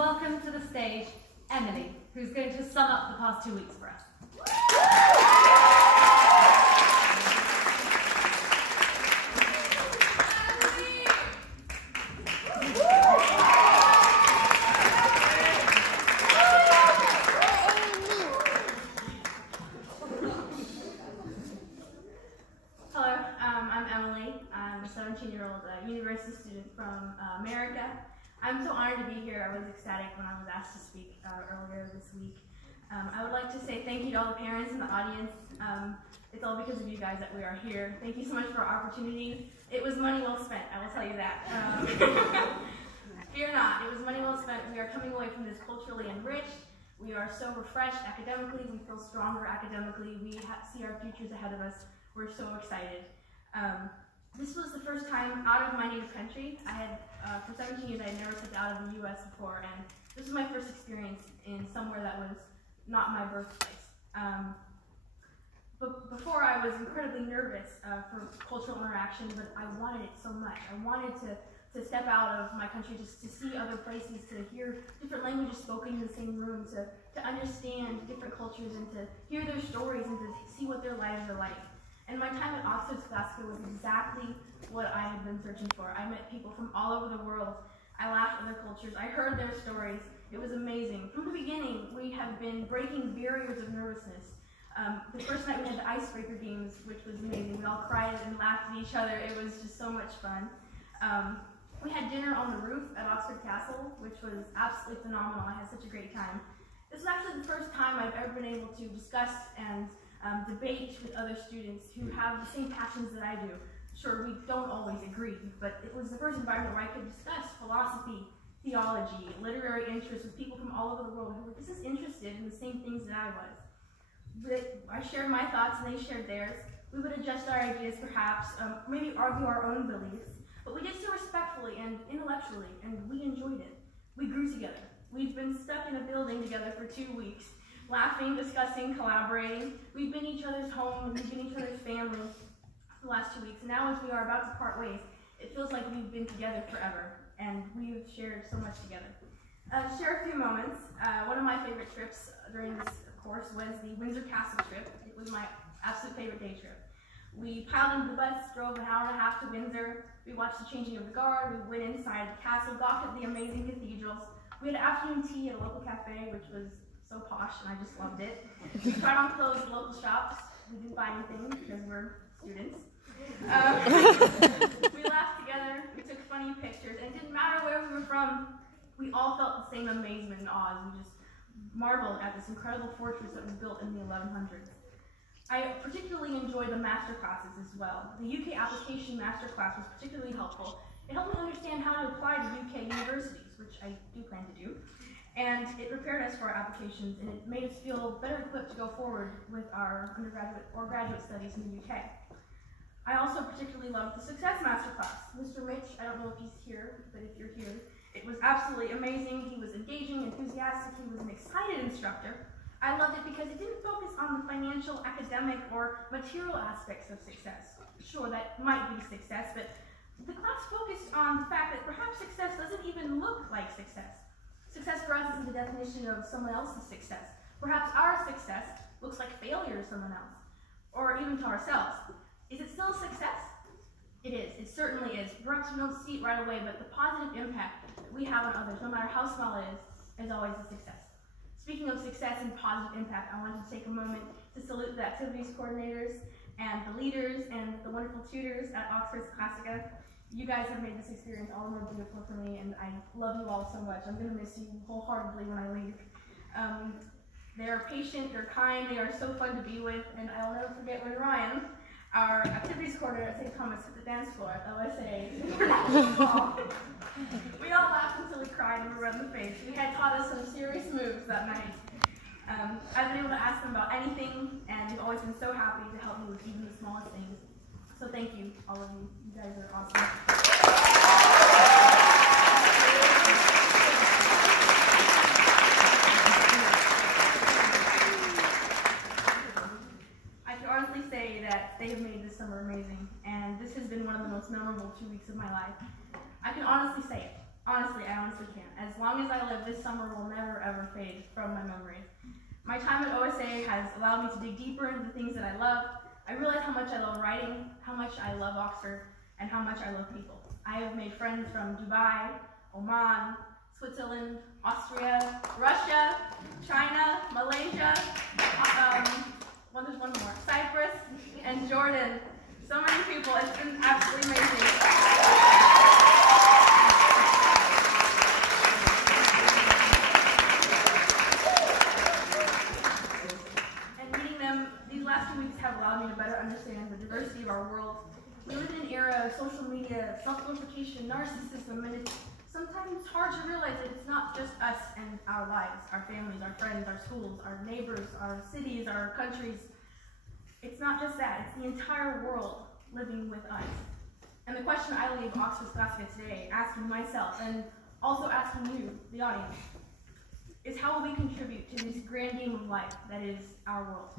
Welcome to the stage, Emily, who's going to sum up the past 2 weeks for us. Hello, I'm Emily. I'm a 17-year-old university student from America. I'm so honored to be here. I was ecstatic when I was asked to speak earlier this week. I would like to say thank you to all the parents in the audience. It's all because of you guys that we are here. Thank you so much for our opportunity. It was money well spent, I will tell you that. Fear not, it was money well spent. We are coming away from this culturally enriched. We are so refreshed academically. We feel stronger academically. We see our futures ahead of us. We're so excited. This was the first time out of my native country. I had, for 17 years, I had never stepped out of the U.S. before, and this was my first experience in somewhere that was not my birthplace. But before, I was incredibly nervous for cultural interaction, but I wanted it so much. I wanted to step out of my country, just to see other places, to hear different languages spoken in the same room, to understand different cultures, and to hear their stories, and to see what their lives are like. And my time at Oxford Scholastica was exactly what I had been searching for. I met people from all over the world. I laughed at their cultures. I heard their stories. It was amazing. From the beginning, we have been breaking barriers of nervousness. The first night we had the icebreaker games, which was amazing. We all cried and laughed at each other. It was just so much fun. We had dinner on the roof at Oxford Castle, which was absolutely phenomenal. I had such a great time. This was actually the first time I've ever been able to discuss and debate with other students who have the same passions that I do. Sure, we don't always agree, but it was the first environment where I could discuss philosophy, theology, literary interests with people from all over the world who were just as interested in the same things that I was. But I shared my thoughts and they shared theirs. We would adjust our ideas perhaps, maybe argue our own beliefs, but we did so respectfully and intellectually, and we enjoyed it. We grew together. We've been stuck in a building together for 2 weeks, laughing, discussing, collaborating. We've been each other's home, and we've been each other's family for the last 2 weeks. And now as we are about to part ways, it feels like we've been together forever, and we've shared so much together. To share a few moments, one of my favorite trips during this course was the Windsor Castle trip. It was my absolute favorite day trip. We piled into the bus, drove an hour and a half to Windsor. We watched the changing of the guard. We went inside the castle, gawked at the amazing cathedrals. We had afternoon tea at a local cafe, which was so posh, and I just loved it. We tried on clothes at local shops. We didn't buy anything because we're students. We laughed together. We took funny pictures, and it didn't matter where we were from. We all felt the same amazement and awe as we just marveled at this incredible fortress that was built in the 1100s. I particularly enjoyed the master classes as well. The UK application master class was particularly helpful. It helped me understand how to apply to UK universities, which I do plan to do. And it prepared us for our applications, and it made us feel better equipped to go forward with our undergraduate or graduate studies in the UK. I also particularly loved the Success Masterclass. Mr. Mitch, I don't know if he's here, but if you're here, it was absolutely amazing. He was engaging, enthusiastic, he was an excited instructor. I loved it because it didn't focus on the financial, academic, or material aspects of success. Sure, that might be success, but the class focused on the fact that perhaps success doesn't even look like success. Success for us isn't the definition of someone else's success. Perhaps our success looks like failure to someone else, or even to ourselves. Is it still a success? It is. It certainly is. Perhaps we don't see it right away, but the positive impact that we have on others, no matter how small it is always a success. Speaking of success and positive impact, I wanted to take a moment to salute the activities coordinators and the leaders and the wonderful tutors at Oxford Scholastica. You guys have made this experience all the more beautiful for me, and I love you all so much. I'm going to miss you wholeheartedly when I leave. They are patient, they're kind, they are so fun to be with, and I'll never forget when Ryan, our activities coordinator at St. Thomas, hit the dance floor at OSA. We all laughed until we cried and were red in the face. He had taught us some serious moves that night. I've been able to ask them about anything, and they've always been so happy to help me with even the smallest things. So thank you, all of you. You guys are awesome. I can honestly say that they have made this summer amazing, and this has been one of the most memorable 2 weeks of my life. I can honestly say it. Honestly, I honestly can't. As long as I live, this summer will never ever fade from my memory. My time at OSA has allowed me to dig deeper into the things that I love. I realize how much I love writing, how much I love Oxford, and how much I love people. I have made friends from Dubai, Oman, Switzerland, Austria, Russia, China, Malaysia, there's one more, Cyprus, and Jordan. So many people, it's been absolutely amazing. And meeting them these last 2 weeks have allowed me to better understand the diversity of our world. We live in an era of social media, self-glorification, narcissism, and it's sometimes hard to realize that it's not just us and our lives, our families, our friends, our schools, our neighbors, our cities, our countries. It's not just that, it's the entire world living with us. And the question I leave Oxford Scholastica today, asking myself, and also asking you, the audience, is how will we contribute to this grand game of life that is our world?